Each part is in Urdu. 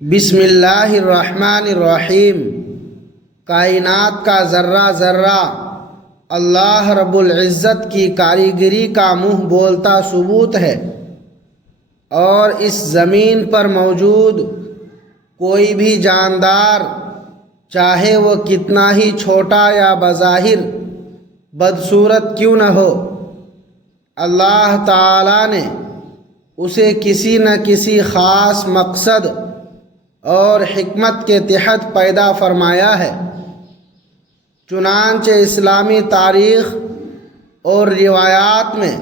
بسم اللہ الرحمن الرحیم۔ کائنات کا ذرہ ذرہ اللہ رب العزت کی کاریگری کا منہ بولتا ثبوت ہے، اور اس زمین پر موجود کوئی بھی جاندار، چاہے وہ کتنا ہی چھوٹا یا بظاہر بدصورت کیوں نہ ہو، اللہ تعالی نے اسے کسی نہ کسی خاص مقصد اور حکمت کے تحت پیدا فرمایا ہے۔ چنانچہ اسلامی تاریخ اور روایات میں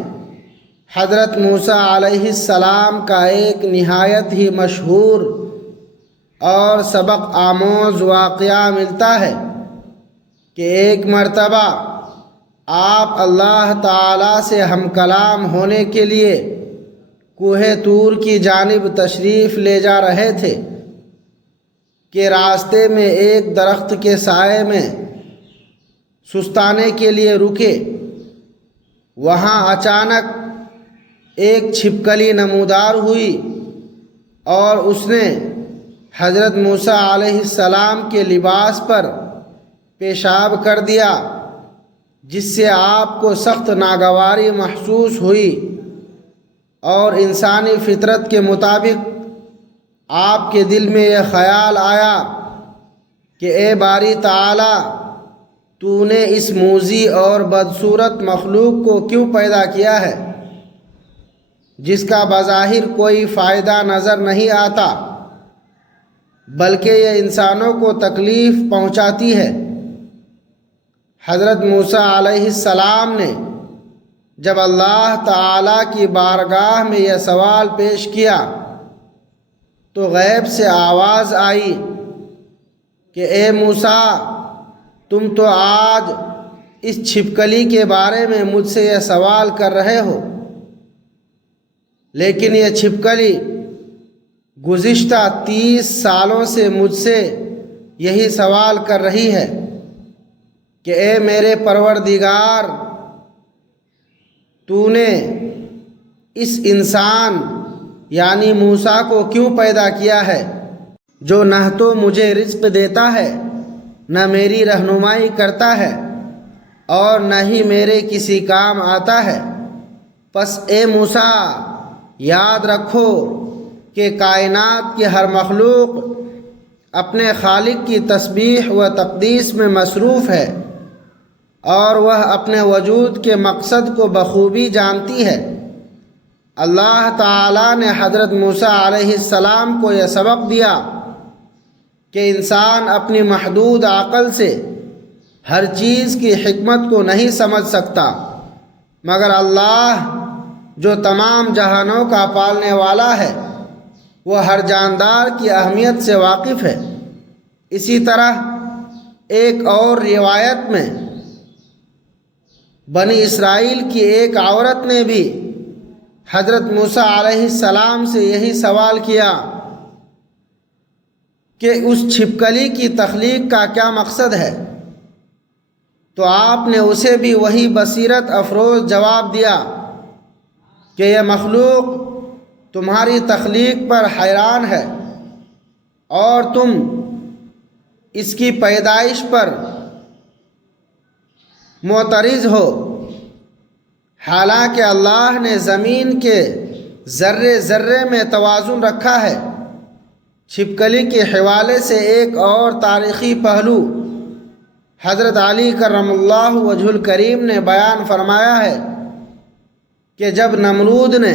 حضرت موسیٰ علیہ السلام کا ایک نہایت ہی مشہور اور سبق آموز واقعہ ملتا ہے کہ ایک مرتبہ آپ اللہ تعالی سے ہم کلام ہونے کے لیے کوہ طور کی جانب تشریف لے جا رہے تھے کہ راستے میں ایک درخت کے سائے میں سستانے کے لیے رکے۔ وہاں اچانک ایک چھپکلی نمودار ہوئی اور اس نے حضرت موسیٰ علیہ السلام کے لباس پر پیشاب کر دیا، جس سے آپ کو سخت ناگواری محسوس ہوئی، اور انسانی فطرت کے مطابق آپ کے دل میں یہ خیال آیا کہ اے باری تعالی، تو نے اس موذی اور بدصورت مخلوق کو کیوں پیدا کیا ہے، جس کا بظاہر کوئی فائدہ نظر نہیں آتا، بلکہ یہ انسانوں کو تکلیف پہنچاتی ہے۔ حضرت موسیٰ علیہ السلام نے جب اللہ تعالی کی بارگاہ میں یہ سوال پیش کیا تو غیب سے آواز آئی کہ اے موسیٰ، تم تو آج اس چھپکلی کے بارے میں مجھ سے یہ سوال کر رہے ہو، لیکن یہ چھپکلی گزشتہ 30 سالوں سے مجھ سے یہی سوال کر رہی ہے کہ اے میرے پروردگار، تو نے اس انسان یعنی موسیٰ کو کیوں پیدا کیا ہے، جو نہ تو مجھے رزق دیتا ہے، نہ میری رہنمائی کرتا ہے، اور نہ ہی میرے کسی کام آتا ہے۔ پس اے موسیٰ، یاد رکھو کہ کائنات کی ہر مخلوق اپنے خالق کی تسبیح و تقدیس میں مصروف ہے، اور وہ اپنے وجود کے مقصد کو بخوبی جانتی ہے۔ اللہ تعالی نے حضرت موسیٰ علیہ السلام کو یہ سبق دیا کہ انسان اپنی محدود عقل سے ہر چیز کی حکمت کو نہیں سمجھ سکتا، مگر اللہ جو تمام جہانوں کا پالنے والا ہے، وہ ہر جاندار کی اہمیت سے واقف ہے۔ اسی طرح ایک اور روایت میں بنی اسرائیل کی ایک عورت نے بھی حضرت موسیٰ علیہ السلام سے یہی سوال کیا کہ اس چھپکلی کی تخلیق کا کیا مقصد ہے، تو آپ نے اسے بھی وہی بصیرت افروز جواب دیا کہ یہ مخلوق تمہاری تخلیق پر حیران ہے، اور تم اس کی پیدائش پر معترض ہو، حالانکہ اللہ نے زمین کے ذرے ذرے میں توازن رکھا ہے۔ چھپکلی کے حوالے سے ایک اور تاریخی پہلو حضرت علی کرم اللہ وجہ الکریم نے بیان فرمایا ہے کہ جب نمرود نے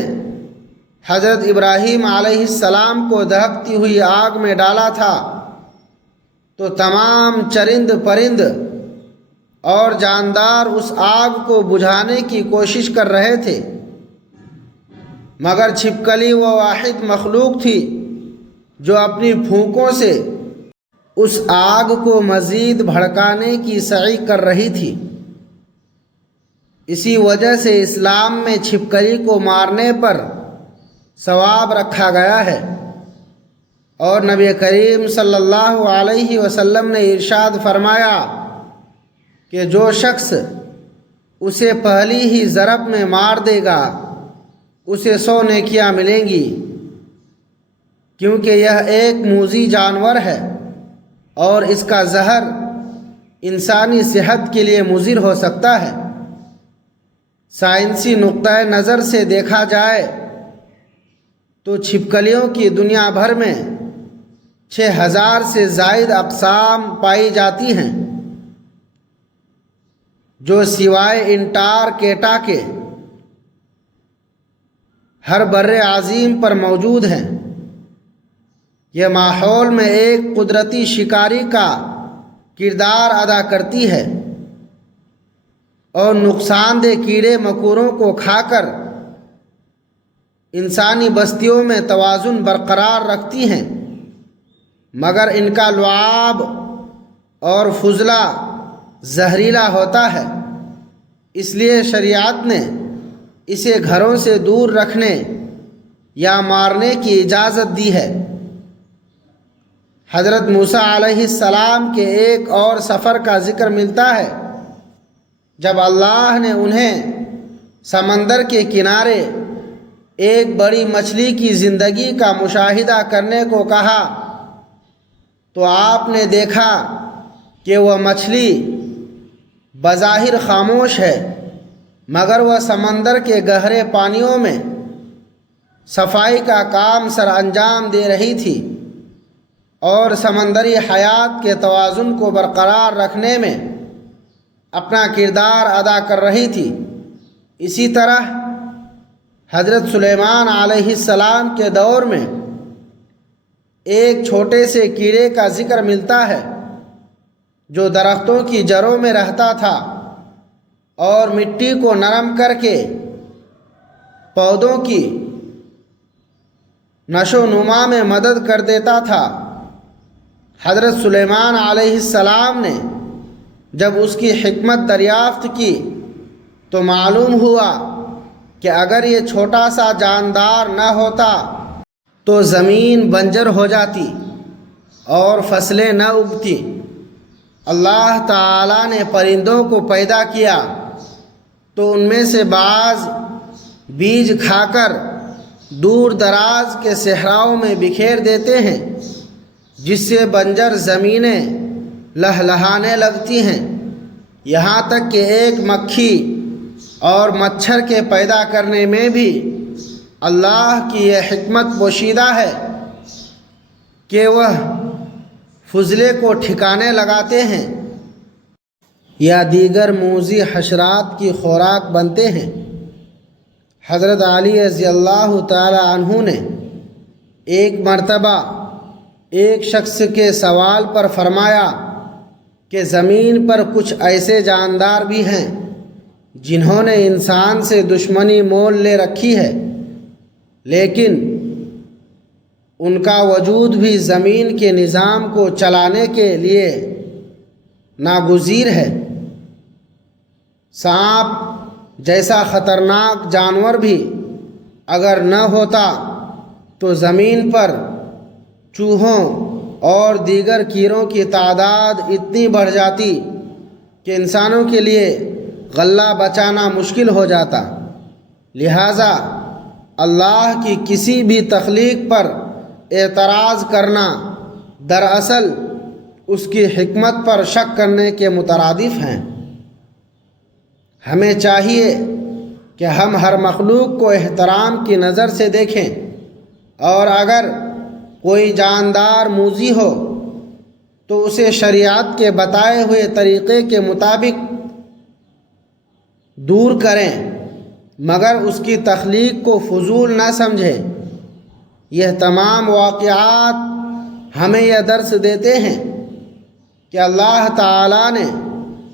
حضرت ابراہیم علیہ السلام کو دہکتی ہوئی آگ میں ڈالا تھا تو تمام چرند پرند اور جاندار اس آگ کو بجھانے کی کوشش کر رہے تھے، مگر چھپکلی وہ واحد مخلوق تھی جو اپنی پھونکوں سے اس آگ کو مزید بھڑکانے کی سعی کر رہی تھی۔ اسی وجہ سے اسلام میں چھپکلی کو مارنے پر ثواب رکھا گیا ہے، اور نبی کریم صلی اللہ علیہ وسلم نے ارشاد فرمایا کہ جو شخص اسے پہلی ہی ضرب میں مار دے گا اسے 100 نیکیاں ملیں گی۔ کیونکہ یہ ایک موذی جانور ہے اور اس کا زہر انسانی صحت کے لیے مضر ہو سکتا ہے۔ سائنسی نقطۂ نظر سے دیکھا جائے تو چھپکلیوں کی دنیا بھر میں 6000 سے زائد اقسام پائی جاتی ہیں، جو سوائے انٹارکٹیکا کے ہر بر عظیم پر موجود ہیں۔ یہ ماحول میں ایک قدرتی شکاری کا کردار ادا کرتی ہے اور نقصان دہ کیڑے مکوڑوں کو کھا کر انسانی بستیوں میں توازن برقرار رکھتی ہیں، مگر ان کا لعاب اور فضلہ زہریلا ہوتا ہے، اس لیے شریعت نے اسے گھروں سے دور رکھنے یا مارنے کی اجازت دی ہے۔ حضرت موسیٰ علیہ السلام کے ایک اور سفر کا ذکر ملتا ہے، جب اللہ نے انہیں سمندر کے کنارے ایک بڑی مچھلی کی زندگی کا مشاہدہ کرنے کو کہا تو آپ نے دیکھا کہ وہ مچھلی بظاہر خاموش ہے، مگر وہ سمندر کے گہرے پانیوں میں صفائی کا کام سر انجام دے رہی تھی اور سمندری حیات کے توازن کو برقرار رکھنے میں اپنا کردار ادا کر رہی تھی۔ اسی طرح حضرت سلیمان علیہ السلام کے دور میں ایک چھوٹے سے کیڑے کا ذکر ملتا ہے جو درختوں کی جڑوں میں رہتا تھا اور مٹی کو نرم کر کے پودوں کی نشو و نما میں مدد کر دیتا تھا۔ حضرت سلیمان علیہ السلام نے جب اس کی حکمت دریافت کی تو معلوم ہوا کہ اگر یہ چھوٹا سا جاندار نہ ہوتا تو زمین بنجر ہو جاتی اور فصلیں نہ اگتی۔ اللہ تعالیٰ نے پرندوں کو پیدا کیا تو ان میں سے بعض بیج کھا کر دور دراز کے صحراؤں میں بکھیر دیتے ہیں، جس سے بنجر زمینیں لہلہانے لگتی ہیں، یہاں تک کہ ایک مکھی اور مچھر کے پیدا کرنے میں بھی اللہ کی یہ حکمت پوشیدہ ہے کہ وہ فضلے کو ٹھکانے لگاتے ہیں یا دیگر موذی حشرات کی خوراک بنتے ہیں۔ حضرت علی رضی اللہ تعالی عنہ نے ایک مرتبہ ایک شخص کے سوال پر فرمایا کہ زمین پر کچھ ایسے جاندار بھی ہیں جنہوں نے انسان سے دشمنی مول لے رکھی ہے، لیکن ان کا وجود بھی زمین کے نظام کو چلانے کے لیے ناگزیر ہے۔ سانپ جیسا خطرناک جانور بھی اگر نہ ہوتا تو زمین پر چوہوں اور دیگر کیڑوں کی تعداد اتنی بڑھ جاتی کہ انسانوں کے لیے غلہ بچانا مشکل ہو جاتا۔ لہٰذا اللہ کی کسی بھی تخلیق پر اعتراض کرنا دراصل اس کی حکمت پر شک کرنے کے مترادف ہیں۔ ہمیں چاہیے کہ ہم ہر مخلوق کو احترام کی نظر سے دیکھیں، اور اگر کوئی جاندار موذی ہو تو اسے شریعت کے بتائے ہوئے طریقے کے مطابق دور کریں، مگر اس کی تخلیق کو فضول نہ سمجھیں۔ یہ تمام واقعات ہمیں یہ درس دیتے ہیں کہ اللہ تعالیٰ نے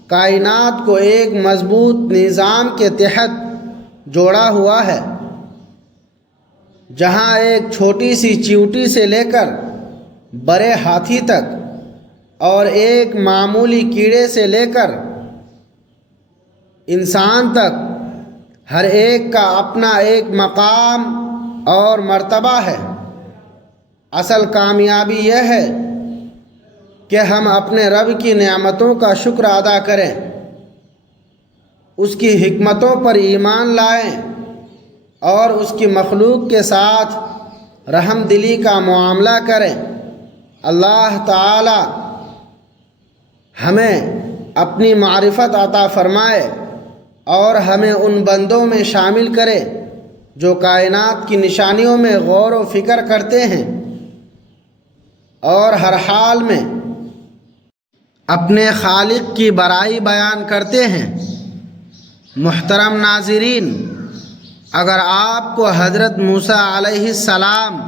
کائنات کو ایک مضبوط نظام کے تحت جوڑا ہوا ہے، جہاں ایک چھوٹی سی چیونٹی سے لے کر بڑے ہاتھی تک اور ایک معمولی کیڑے سے لے کر انسان تک ہر ایک کا اپنا ایک مقام اور مرتبہ ہے۔ اصل کامیابی یہ ہے کہ ہم اپنے رب کی نعمتوں کا شکر ادا کریں، اس کی حکمتوں پر ایمان لائیں اور اس کی مخلوق کے ساتھ رحم دلی کا معاملہ کریں۔ اللہ تعالی ہمیں اپنی معرفت عطا فرمائے اور ہمیں ان بندوں میں شامل کرے جو کائنات کی نشانیوں میں غور و فکر کرتے ہیں اور ہر حال میں اپنے خالق کی بڑائی بیان کرتے ہیں۔ محترم ناظرین، اگر آپ کو حضرت موسیٰ علیہ السلام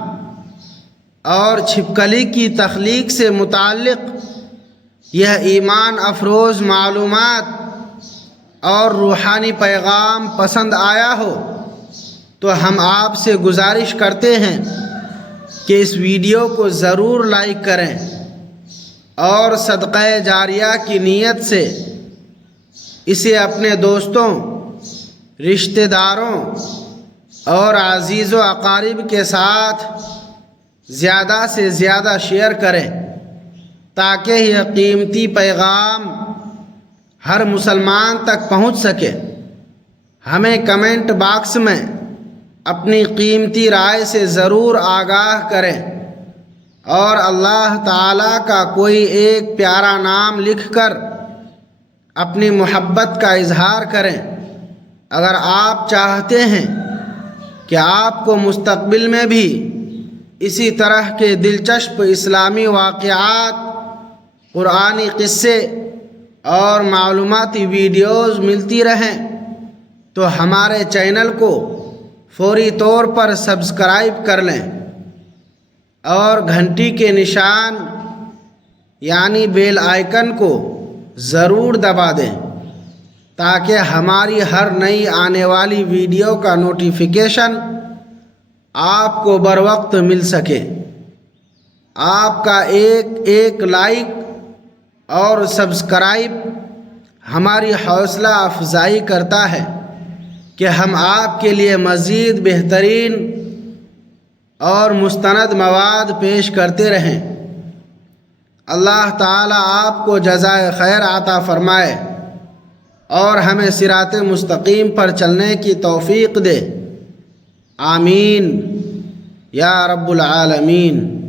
اور چھپکلی کی تخلیق سے متعلق یہ ایمان افروز معلومات اور روحانی پیغام پسند آیا ہو تو ہم آپ سے گزارش کرتے ہیں کہ اس ویڈیو کو ضرور لائک کریں اور صدقہ جاریہ کی نیت سے اسے اپنے دوستوں، رشتہ داروں اور عزیز و اقارب کے ساتھ زیادہ سے زیادہ شیئر کریں تاکہ یہ قیمتی پیغام ہر مسلمان تک پہنچ سکے۔ ہمیں کمنٹ باکس میں اپنی قیمتی رائے سے ضرور آگاہ کریں اور اللہ تعالیٰ کا کوئی ایک پیارا نام لکھ کر اپنی محبت کا اظہار کریں۔ اگر آپ چاہتے ہیں کہ آپ کو مستقبل میں بھی اسی طرح کے دلچسپ اسلامی واقعات، قرآنی قصے اور معلوماتی ویڈیوز ملتی رہیں تو ہمارے چینل کو فوری طور پر سبسکرائب کر لیں اور گھنٹی کے نشان یعنی بیل آئیکن کو ضرور دبا دیں تاکہ ہماری ہر نئی آنے والی ویڈیو کا نوٹیفیکیشن آپ کو بروقت مل سکے۔ آپ کا ایک لائک اور سبسکرائب ہماری حوصلہ افزائی کرتا ہے کہ ہم آپ کے لیے مزید بہترین اور مستند مواد پیش کرتے رہیں۔ اللہ تعالیٰ آپ کو جزائے خیر عطا فرمائے اور ہمیں صراط مستقیم پر چلنے کی توفیق دے۔ آمین یا رب العالمین۔